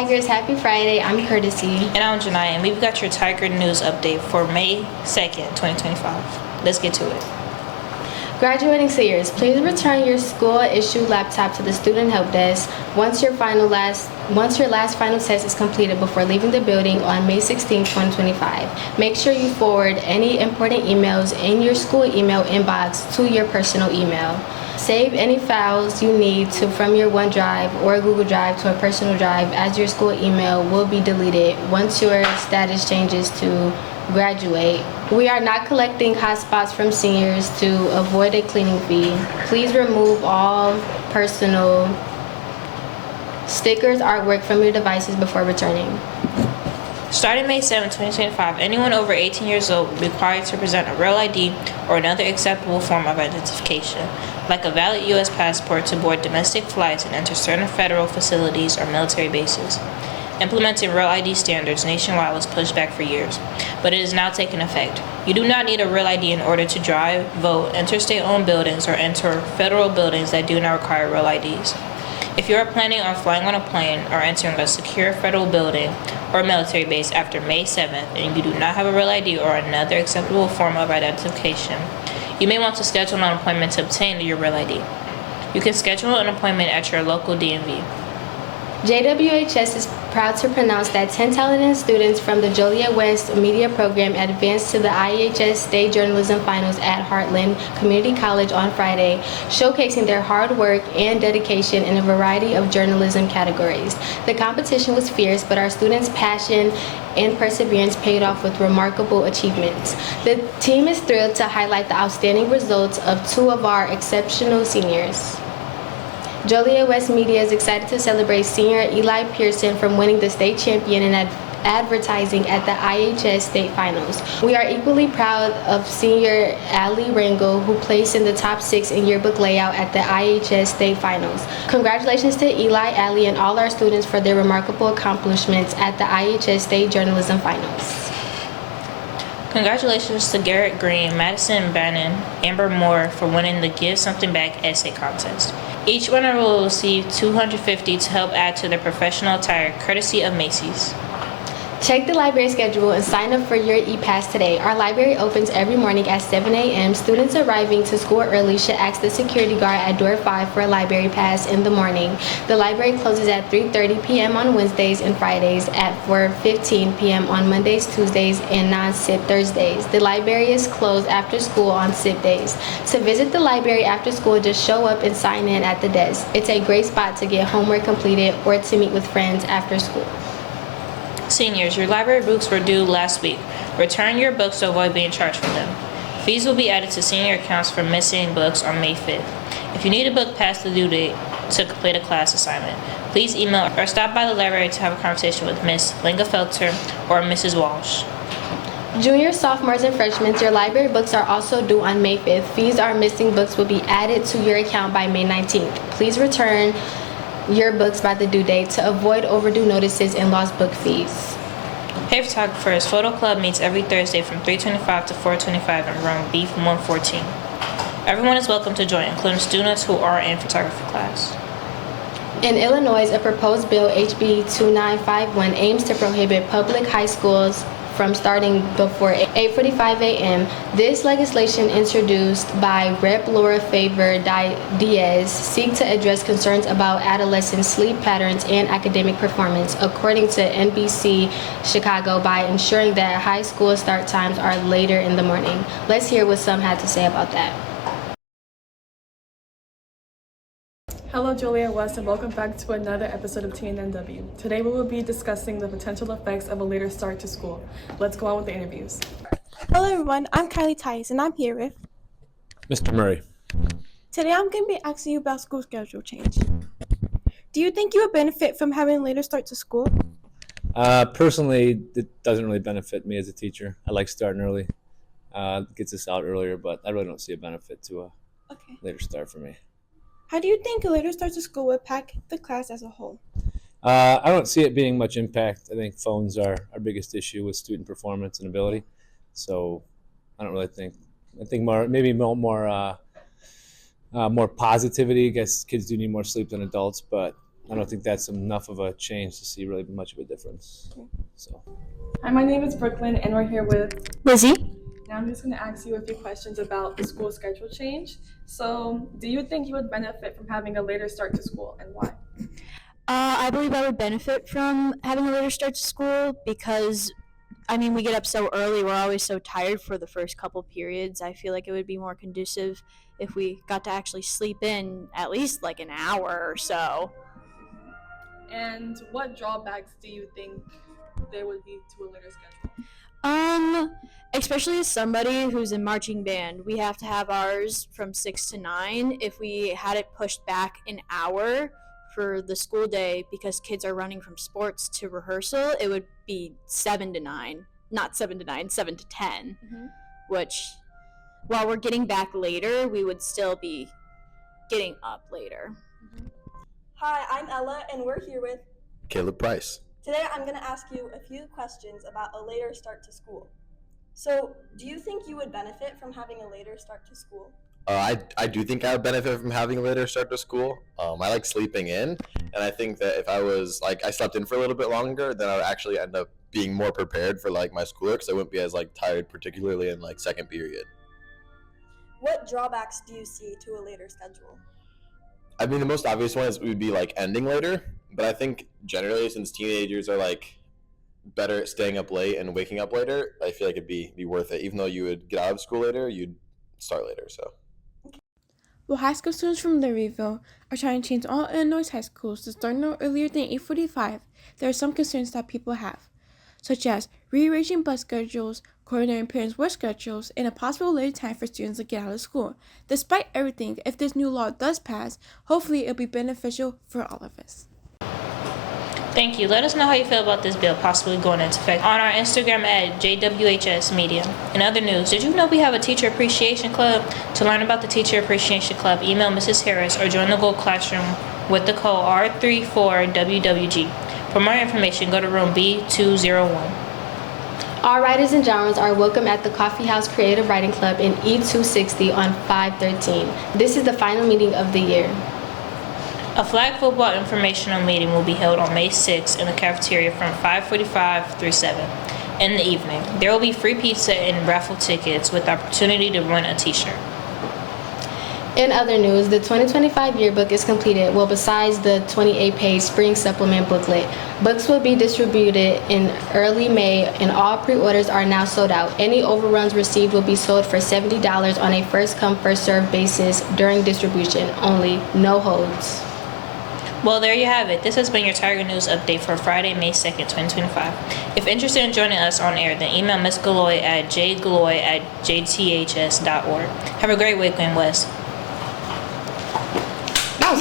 Tigers, happy Friday. I'm Courtesy. And I'm Janai, and we've got your Tiger News update for May 2nd, 2025. Let's get to it. Graduating seniors, please return your school-issued laptop to the student help desk once your last final test is completed before leaving the building on May 16, 2025. Make sure you forward any important emails in your school email inbox to your personal email. Save any files you need from your OneDrive or Google Drive to a personal drive, as your school email will be deleted once your status changes to graduate. We are not collecting hotspots from seniors to avoid a cleaning fee. Please remove all personal stickers, artwork from your devices before returning. Starting May 7, 2025, anyone over 18 years old will be required to present a real ID or another acceptable form of identification, like a valid U.S. passport, to board domestic flights and enter certain federal facilities or military bases. Implementing Real ID standards nationwide was pushed back for years, but it is now taking effect. You do not need a Real ID in order to drive, vote, enter state-owned buildings, or enter federal buildings that do not require Real IDs. If you are planning on flying on a plane or entering a secure federal building or military base after May 7th and you do not have a Real ID or another acceptable form of identification, you may want to schedule an appointment to obtain your Real ID. You can schedule an appointment at your local DMV. JWHS is proud to announce that 10 talented students from the Joliet West Media Program advanced to the IHS State Journalism Finals at Heartland Community College on Friday, showcasing their hard work and dedication in a variety of journalism categories. The competition was fierce, but our students' passion and perseverance paid off with remarkable achievements. The team is thrilled to highlight the outstanding results of two of our exceptional seniors. Joliet West Media is excited to celebrate senior Eli Pearson from winning the state champion in advertising at the IHS State Finals. We are equally proud of senior Ali Rangel, who placed in the top 6 in yearbook layout at the IHS State Finals. Congratulations to Eli, Ali, and all our students for their remarkable accomplishments at the IHS State Journalism Finals. Congratulations to Garrett Green, Madison Bannon, Amber Moore for winning the Give Something Back essay contest. Each winner will receive $250 to help add to their professional attire, courtesy of Macy's. Check the library schedule and sign up for your ePass today. Our library opens every morning at 7 a.m. Students arriving to school early should ask the security guard at door 5 for a library pass in the morning. The library closes at 3:30 p.m. on Wednesdays and Fridays, at 4:15 p.m. on Mondays, Tuesdays, and non-SIP Thursdays. The library is closed after school on SIP days. To visit the library after school, just show up and sign in at the desk. It's a great spot to get homework completed or to meet with friends after school. Seniors, your library books were due last week. Return your books to avoid being charged for them. Fees will be added to senior accounts for missing books on May 5th. If you need a book past the due date to complete a class assignment, please email or stop by the library to have a conversation with Ms. Lingafelter or Mrs. Walsh. Juniors, sophomores, and freshmen, your library books are also due on May 5th. Fees on missing books will be added to your account by May 19th. Please return your books by the due date to avoid overdue notices and lost book fees. Hey Photographers, Photo Club meets every Thursday from 3:25 to 4:25 in room B114. Everyone is welcome to join, including students who are in photography class. In Illinois, a proposed bill, HB 2951, aims to prohibit public high schools from starting before 8:45 a.m. This legislation, introduced by Rep. Laura Favor Diaz, seeks to address concerns about adolescent sleep patterns and academic performance, according to NBC Chicago, by ensuring that high school start times are later in the morning. Let's hear what some had to say about that. Hello, Joliet West, and welcome back to another episode of TNNW. Today we will be discussing the potential effects of a later start to school. Let's go on with the interviews. Hello everyone, I'm Kylie Tice and I'm here with Mr. Murray. Today I'm going to be asking you about school schedule change. Do you think you would benefit from having a later start to school? Personally, it doesn't really benefit me as a teacher. I like starting early. It gets us out earlier, but I really don't see a benefit to a later start for me. How do you think a later start to school would impact the class as a whole? I don't see it being much impact. I think phones are our biggest issue with student performance and ability. So I don't really think. I think more positivity. I guess kids do need more sleep than adults, but I don't think that's enough of a change to see really much of a difference. So. Hi, my name is Brooklyn, and we're here with Lizzie? Now I'm just going to ask you a few questions about the school schedule change. So, do you think you would benefit from having a later start to school, and why? I believe I would benefit from having a later start to school because, I mean, we get up so early. We're always so tired for the first couple periods. I feel like it would be more conducive if we got to actually sleep in at least like an hour or so. And what drawbacks do you think there would be to a later schedule? Especially as somebody who's in marching band, we have to have ours from 6 to 9. If we had it pushed back an hour for the school day because kids are running from sports to rehearsal, it would be 7 to 9. Not 7 to 9, 7 to 10. Which, while we're getting back later, we would still be getting up later. Hi, I'm Ella, and we're here with Caleb Price. Today I'm going to ask you a few questions about a later start to school. So, do you think you would benefit from having a later start to school? I do think I would benefit from having a later start to school. I like sleeping in, and I think that if I was like I slept in for a little bit longer, then I would actually end up being more prepared for like my schoolwork, so I wouldn't be as like tired, particularly in like second period. What drawbacks do you see to a later schedule? I mean, the most obvious one is we would be like ending later, but I think generally since teenagers are like better at staying up late and waking up later, I feel like it'd be worth it. Even though you would get out of school later, you'd start later. So. Well, high school students from Libertyville are trying to change all Illinois high schools to start no earlier than 8:45. There are some concerns that people have, such as rearranging bus schedules, coordinating parents' work schedules, and a possible later time for students to get out of school. Despite everything, if this new law does pass, hopefully it'll be beneficial for all of us. Thank you. Let us know how you feel about this bill possibly going into effect on our Instagram at JWHS Media. In other news, did you know we have a Teacher Appreciation Club? To learn about the Teacher Appreciation Club, email Mrs. Harris or join the Gold Classroom with the code R34WWG. For more information, go to room B201. All writers and genres are welcome at the Coffee House Creative Writing Club in E260 on 513. This is the final meeting of the year. A flag football informational meeting will be held on May 6th in the cafeteria from 5:45 through 7 in the evening. There will be free pizza and raffle tickets with the opportunity to win a t-shirt. In other news, the 2025 yearbook is completed. Well, besides the 28-page spring supplement booklet, books will be distributed in early May, and all pre-orders are now sold out. Any overruns received will be sold for $70 on a first-come, first-served basis during distribution only. No holds. Well, there you have it. This has been your Tiger News update for Friday, May 2nd, 2025. If interested in joining us on air, then email Ms. Galoy at jgaloy@jths.org. Have a great weekend, Wes. That was